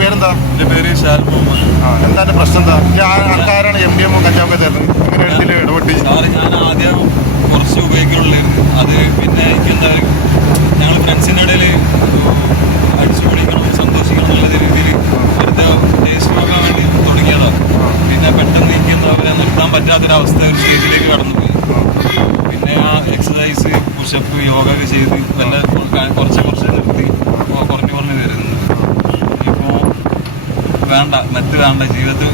പേരെന്താ? എൻ്റെ പേര് ഷാൽ മുഹമ്മദ്. എന്താണ് പ്രശ്നം? എന്താ ആൾക്കാരാണ് MDM കഞ്ചാവൊക്കെ തരുന്നത്? എങ്ങനെ ഇതിൽ ഇടപെട്ട്? സാറ് ഞാൻ ആദ്യം കുറച്ച് ഉപയോഗിക്കുന്നുള്ളായിരുന്നു. അത് പിന്നെ എനിക്ക് എന്താ ഞങ്ങൾ ഫ്രണ്ട്സിൻ്റെ ഇടയിൽ അടിച്ചു പൊളിക്കണം സന്തോഷിക്കണം എന്നുള്ള രീതിയിൽ വെറുതെ ടേസ്റ്റ് നോക്കാൻ വേണ്ടി തുടങ്ങിയതാണ്. പിന്നെ പെട്ടെന്ന് എനിക്ക് എന്താ പറയുക നിർത്താൻ പറ്റാത്തൊരവസ്ഥ ഒരു സ്റ്റേജിലേക്ക് കടന്നുപോയി. പിന്നെ ആ എക്സസൈസ് പുഷപ്പ് യോഗ ഒക്കെ ചെയ്ത് നല്ല കുറച്ച് നിർത്തി കുറഞ്ഞു വരുന്നുണ്ട്. ഇപ്പോൾ വേണ്ട ജീവിതം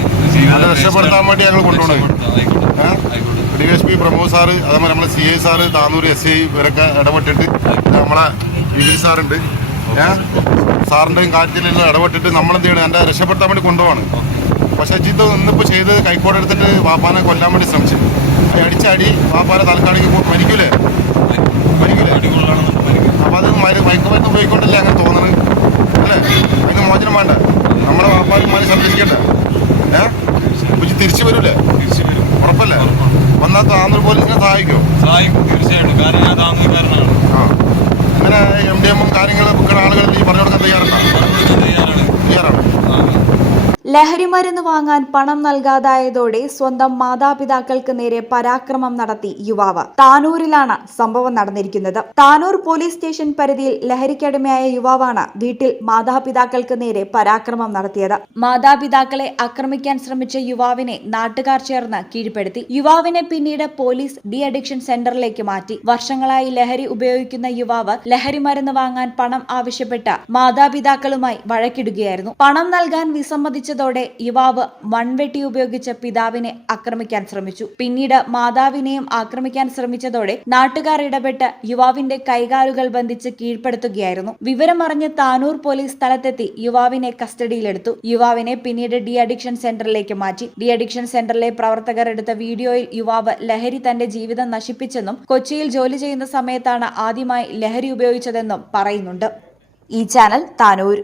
രക്ഷപ്പെടുത്താൻ വേണ്ടി ഞങ്ങൾ കൊണ്ടുപോകണം. DSP പ്രമോദ് സാറ്, അതേപോലെ നമ്മളെ CI സാറ്, താനൂർ SI ഇവരൊക്കെ ഇടപെട്ടിട്ട് നമ്മളെ വിപിൻ സാറുണ്ട്, സാറിൻ്റെയും കാര്യത്തിലെല്ലാം ഇടപെട്ടിട്ട് നമ്മളെന്ത് ചെയ്യണം, എൻ്റെ രക്ഷപ്പെടുത്താൻ വേണ്ടി കൊണ്ടുപോവാണ്. പക്ഷേ ഇത് ഇന്നിപ്പോൾ ചെയ്ത് കൈക്കോട് എടുത്തിട്ട് വാപ്പാനെ കൊല്ലാൻ വേണ്ടി ശ്രമിച്ചു. അടിച്ചടി വാപ്പാനെ താൽക്കാലിക മരിക്കൂലേ? അപ്പോൾ അത് മയക്കുമരുന്ന് ഉപയോഗിക്കൊണ്ടല്ലേ അങ്ങനെ തോന്നുന്നത് അല്ലേ? അതിന് മോചനം വേണ്ട. നമ്മളെ വാപ്പാന്മാരെ സംരക്ഷിക്കട്ടെ. തിരിച്ചു വരൂലേ? ഉറപ്പല്ലേ? വന്നാൽ താന്നൂർ പോലീസിനെ സഹായിക്കും തീർച്ചയായിട്ടും. കാരണം ഞാൻ താന്നൂർക്കാരനാണ്. അങ്ങനെ MDM കാര്യങ്ങളും വെക്കുന്ന ആളുകൾ ഈ പറഞ്ഞു കൊടുക്കാൻ തയ്യാറാണ്. ലഹരിമരുന്ന് വാങ്ങാൻ പണം നൽകാതായതോടെ സ്വന്തം മാതാപിതാക്കൾക്ക് നേരെ പരാക്രമം നടത്തി യുവാവ്. താനൂരിലാണ് സംഭവം നടന്നിരിക്കുന്നത്. താനൂർ പോലീസ് സ്റ്റേഷൻ പരിധിയിൽ ലഹരിക്കടിമയായ യുവാവാണ് വീട്ടിൽ മാതാപിതാക്കൾക്ക് നേരെ പരാക്രമം നടത്തിയത്. മാതാപിതാക്കളെ ആക്രമിക്കാൻ ശ്രമിച്ച യുവാവിനെ നാട്ടുകാർ ചേർന്ന് കീഴ്പ്പെടുത്തി. യുവാവിനെ പിന്നീട് പോലീസ് ഡി അഡിക്ഷൻ സെന്ററിലേക്ക് മാറ്റി. വർഷങ്ങളായി ലഹരി ഉപയോഗിക്കുന്ന യുവാവ് ലഹരിമരുന്ന് വാങ്ങാൻ പണം ആവശ്യപ്പെട്ട് മാതാപിതാക്കളുമായി വഴക്കിടുകയായിരുന്നു. പണം നൽകാൻ വിസമ്മതിച്ചതോടെ യുവാവ് മൺവെട്ടി ഉപയോഗിച്ച് പിതാവിനെ ആക്രമിക്കാൻ ശ്രമിച്ചു. പിന്നീട് മാതാവിനെയും ആക്രമിക്കാൻ ശ്രമിച്ചതോടെ നാട്ടുകാർ ഇടപെട്ട് യുവാവിന്റെ കൈകാലുകൾ ബന്ധിച്ച് കീഴ്പ്പെടുത്തുകയായിരുന്നു. വിവരമറിഞ്ഞ് താനൂർ പോലീസ് സ്ഥലത്തെത്തി യുവാവിനെ കസ്റ്റഡിയിലെടുത്തു. യുവാവിനെ പിന്നീട് ഡി അഡിക്ഷൻ സെന്ററിലേക്ക് മാറ്റി. ഡി അഡിക്ഷൻ സെന്ററിലെ പ്രവർത്തകർ എടുത്ത വീഡിയോയിൽ യുവാവ് ലഹരി തന്റെ ജീവിതം നശിപ്പിച്ചെന്നും കൊച്ചിയിൽ ജോലി ചെയ്യുന്ന സമയത്താണ് ആദ്യമായി ലഹരി ഉപയോഗിച്ചതെന്നും പറയുന്നുണ്ട്. ഈ ചാനൽ താനൂർ.